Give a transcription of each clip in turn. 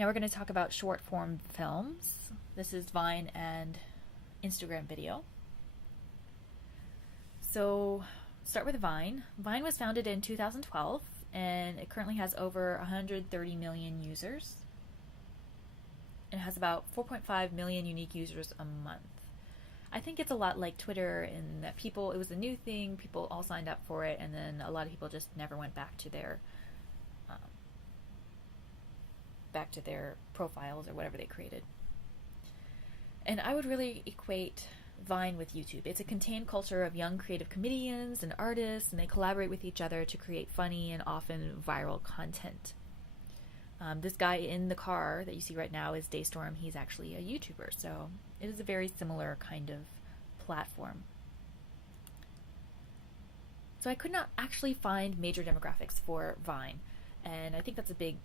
Now we're going to talk about short form films. This is Vine and Instagram video. So start with Vine. Vine was founded in 2012 and it currently has over 130 million users. It has about 4.5 million unique users a month. I think it's a lot like Twitter in that it was a new thing, people all signed up for it, and then a lot of people just never went back to their profiles or whatever they created. And I would really equate Vine with YouTube. It's a contained culture of young creative comedians and artists, and they collaborate with each other to create funny and often viral content. This guy in the car that you see right now is Daystorm. He's actually a YouTuber, so it is a very similar kind of platform. So I could not actually find major demographics for Vine, and I think that's a big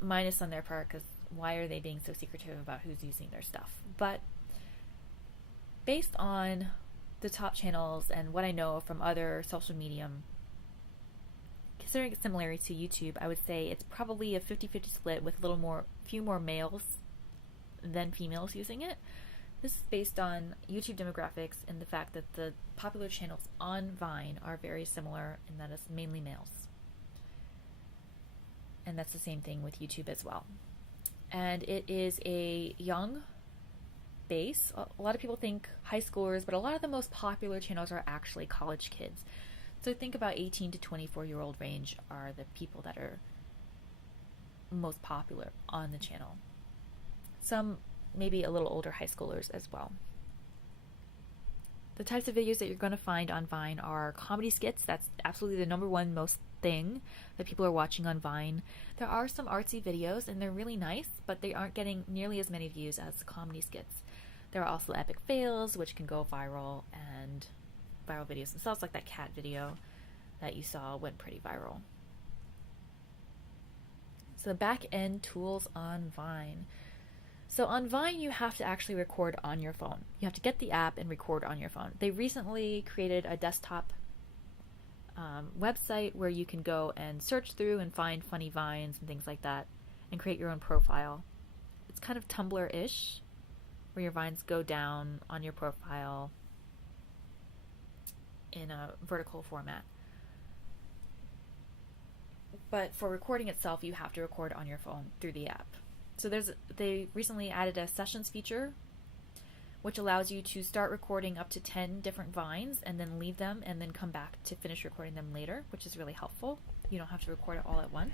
minus on their part, because why are they being so secretive about who's using their stuff? But based on the top channels and what I know from other social media, considering it similar to YouTube, I would say it's probably a 50-50 split with few more males than females using it. This is based on YouTube demographics and the fact that the popular channels on Vine are very similar, and that it's mainly males. And that's the same thing with YouTube as well. And it is a young base. A lot of people think high schoolers, but a lot of the most popular channels are actually college kids. So think about 18 to 24-year-old range are the people that are most popular on the channel. Some maybe a little older high schoolers as well. The types of videos that you're going to find on Vine are comedy skits. That's absolutely the number one most thing that people are watching on Vine. There are some artsy videos, and they're really nice, but they aren't getting nearly as many views as the comedy skits. There are also epic fails, which can go viral, and viral videos themselves, like that cat video that you saw went pretty viral. So the back-end tools on Vine. So on Vine, you have to actually record on your phone. You have to get the app and record on your phone. They recently created a desktop website where you can go and search through and find funny vines and things like that and create your own profile. It's kind of Tumblr-ish, where your vines go down on your profile in a vertical format. But for recording itself, you have to record on your phone through the app. So they recently added a sessions feature, which allows you to start recording up to 10 different vines and then leave them and then come back to finish recording them later, which is really helpful. You don't have to record it all at once.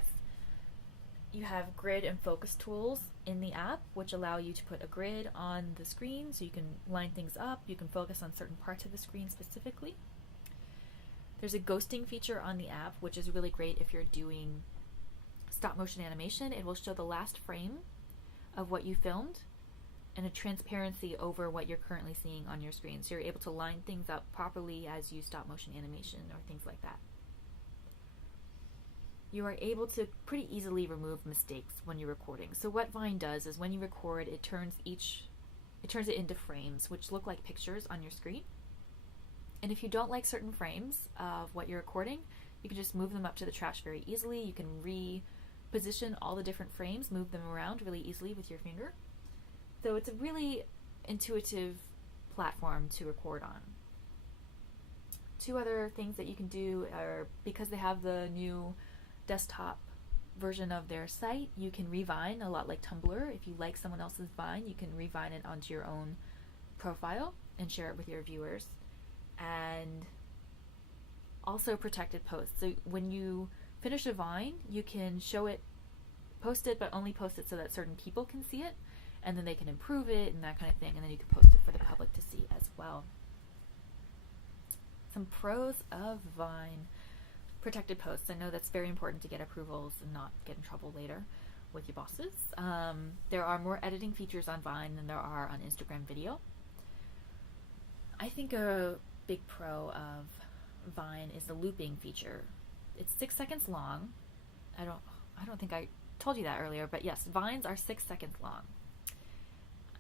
You have grid and focus tools in the app, which allow you to put a grid on the screen so you can line things up. You can focus on certain parts of the screen specifically. There's a ghosting feature on the app, which is really great if you're doing stop motion animation. It will show the last frame of what you filmed and a transparency over what you're currently seeing on your screen. So you're able to line things up properly as you stop motion animation or things like that. You are able to pretty easily remove mistakes when you're recording. So what Vine does is when you record, it turns it into frames, which look like pictures on your screen. And if you don't like certain frames of what you're recording, you can just move them up to the trash very easily. You can reposition all the different frames, move them around really easily with your finger. So it's a really intuitive platform to record on. Two other things that you can do are, because they have the new desktop version of their site, you can revine a lot like Tumblr. If you like someone else's Vine, you can revine it onto your own profile and share it with your viewers. And also protected posts. So when you finish a Vine, you can show it, post it, but only post it so that certain people can see it, and then they can improve it and that kind of thing, and then you can post it for the public to see as well. Some pros of Vine. Protected posts. I know that's very important to get approvals and not get in trouble later with your bosses. There are more editing features on Vine than there are on Instagram video. I think a big pro of Vine is the looping feature. It's 6 seconds long. I don't think I told you that earlier, but yes, Vines are 6 seconds long.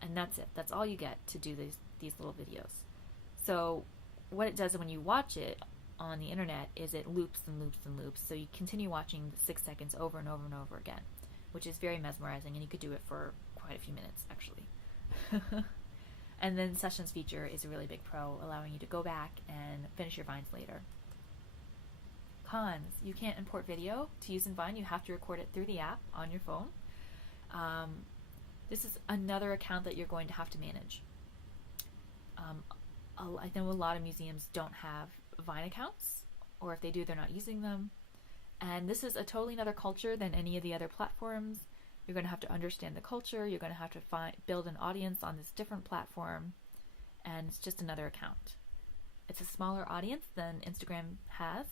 And that's it. That's all you get to do these little videos. So what it does when you watch it on the internet is it loops and loops and loops. So you continue watching the 6 seconds over and over and over again. which is very mesmerizing, and you could do it for quite a few minutes, actually. And then Sessions feature is a really big pro, allowing you to go back and finish your vines later. Cons: you can't import video to use in Vine. You have to record it through the app on your phone. This is another account that you're going to have to manage. I know a lot of museums don't have Vine accounts, or if they do, they're not using them. And this is a totally another culture than any of the other platforms. You're going to have to understand the culture. You're going to have to build an audience on this different platform, and it's just another account. It's a smaller audience than Instagram has,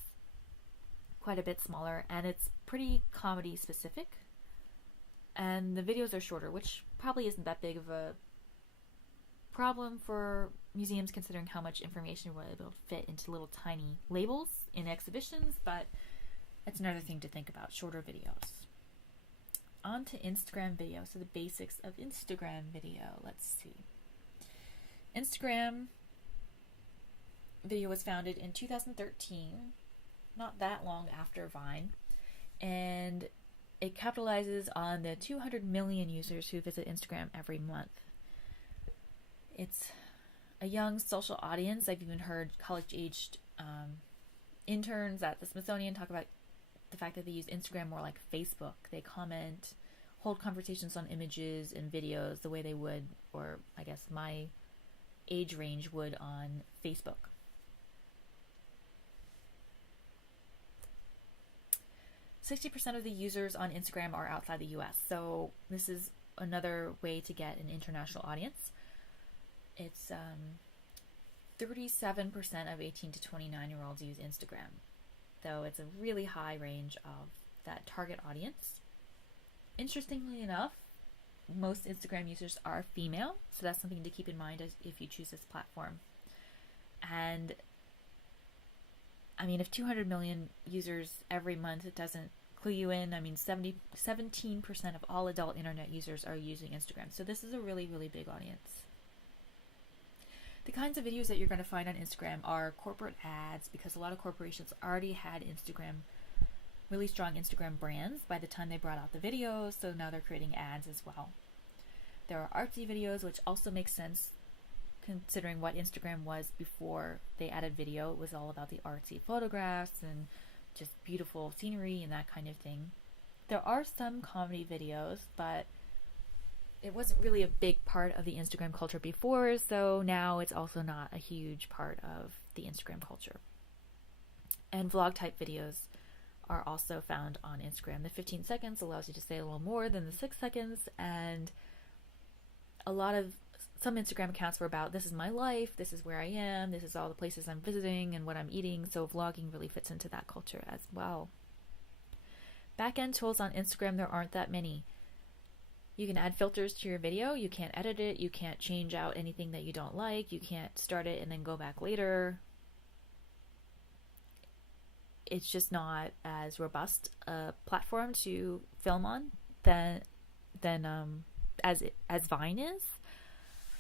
quite a bit smaller, and it's pretty comedy specific. And the videos are shorter, which probably isn't that big of a problem for museums considering how much information we're able to fit into little tiny labels in exhibitions, but it's another thing to think about, shorter videos. On to Instagram video, so the basics of Instagram video. Let's see. Instagram video was founded in 2013, not that long after Vine, and it capitalizes on the 200 million users who visit Instagram every month. It's a young social audience. I've even heard college-aged interns at the Smithsonian talk about the fact that they use Instagram more like Facebook. They comment, hold conversations on images and videos the way they would, or I guess my age range would, on Facebook. %60 of the users on Instagram are outside the US, so this is another way to get an international audience. It's 37% of 18 to 29-year-olds use Instagram, though it's a really high range of that target audience. Interestingly enough, most Instagram users are female, so that's something to keep in mind if you choose this platform. And I mean, if 200 million users every month, it doesn't clue you in. I mean, 17% of all adult internet users are using Instagram, so this is a really, really big audience. The kinds of videos that you're going to find on Instagram are corporate ads, because a lot of corporations already had really strong Instagram brands by the time they brought out the videos, so now they're creating ads as well. There are artsy videos, which also makes sense considering what Instagram was before they added video. It was all about the artsy photographs and just beautiful scenery and that kind of thing. There are some comedy videos, but it wasn't really a big part of the Instagram culture before, so now it's also not a huge part of the Instagram culture. And vlog type videos are also found on Instagram. The 15 seconds allows you to say a little more than the 6 seconds, and some Instagram accounts were about, this is my life, this is where I am, this is all the places I'm visiting and what I'm eating, so vlogging really fits into that culture as well. Backend tools on Instagram, there aren't that many. You can add filters to your video, you can't edit it, you can't change out anything that you don't like, you can't start it and then go back later. It's just not as robust a platform to film on than as Vine is.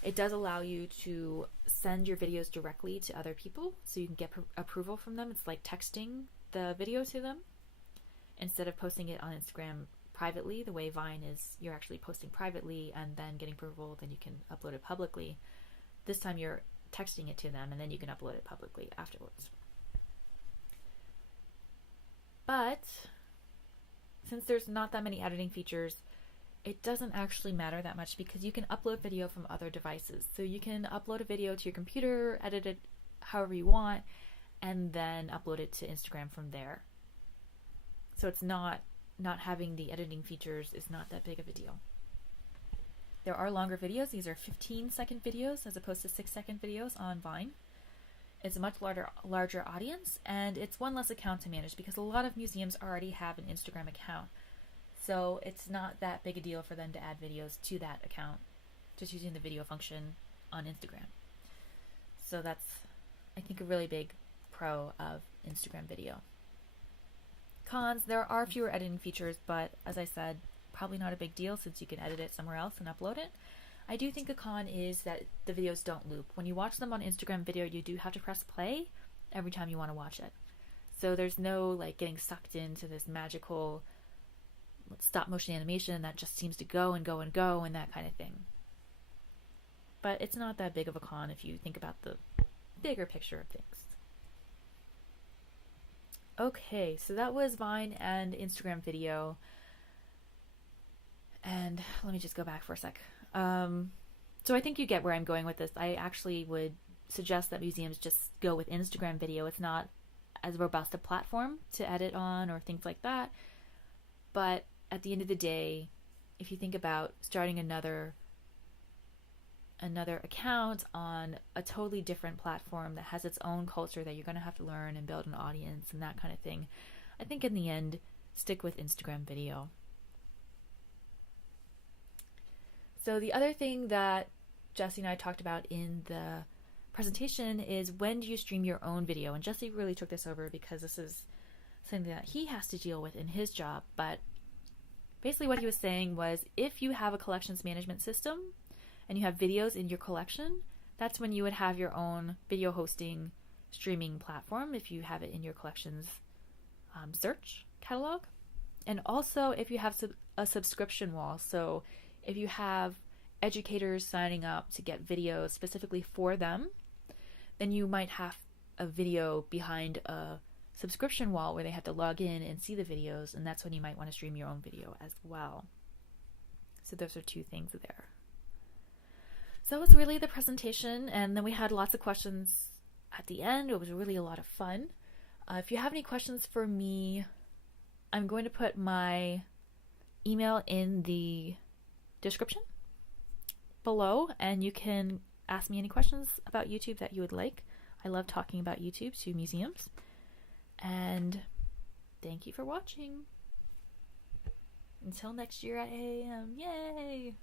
It does allow you to send your videos directly to other people, so you can get approval from them. It's like texting the video to them instead of posting it on Instagram privately. The way Vine is, you're actually posting privately and then getting approval, then you can upload it publicly. This time you're texting it to them and then you can upload it publicly afterwards. But since there's not that many editing features, it doesn't actually matter that much, because you can upload video from other devices. So you can upload a video to your computer, edit it however you want, and then upload it to Instagram from there. So it's not having the editing features is not that big of a deal. There are longer videos. These are 15-second videos as opposed to 6-second videos on Vine. It's a much larger audience, and it's one less account to manage because a lot of museums already have an Instagram account. So it's not that big a deal for them to add videos to that account, just using the video function on Instagram. So that's, I think, a really big pro of Instagram video. Cons: there are fewer editing features, but as I said, probably not a big deal since you can edit it somewhere else and upload it. I do think a con is that the videos don't loop. When you watch them on Instagram video, you do have to press play every time you want to watch it. So there's no like getting sucked into this magical stop motion animation that just seems to go and go and go and that kind of thing. But it's not that big of a con if you think about the bigger picture of things. Okay, so that was Vine and Instagram video. And let me just go back for a sec. So I think you get where I'm going with this. I actually would suggest that museums just go with Instagram video. It's not as robust a platform to edit on or things like that. But at the end of the day, if you think about starting another account on a totally different platform that has its own culture that you're going to have to learn and build an audience and that kind of thing, I think in the end, stick with Instagram video. So the other thing that Jesse and I talked about in the presentation is, when do you stream your own video? And Jesse really took this over because this is something that he has to deal with in his job. But basically what he was saying was, if you have a collections management system and you have videos in your collection, that's when you would have your own video hosting streaming platform if you have it in your collections search catalog. And also if you have a subscription wall. So if you have educators signing up to get videos specifically for them, then you might have a video behind a subscription wall where they have to log in and see the videos, and that's when you might want to stream your own video as well. So those are two things there. So that was really the presentation, and then we had lots of questions at the end. It was really a lot of fun. If you have any questions for me, I'm going to put my email in the description below, and you can ask me any questions about YouTube that you would like. I love talking about YouTube to museums. And thank you for watching. Until next year at AAM. Yay!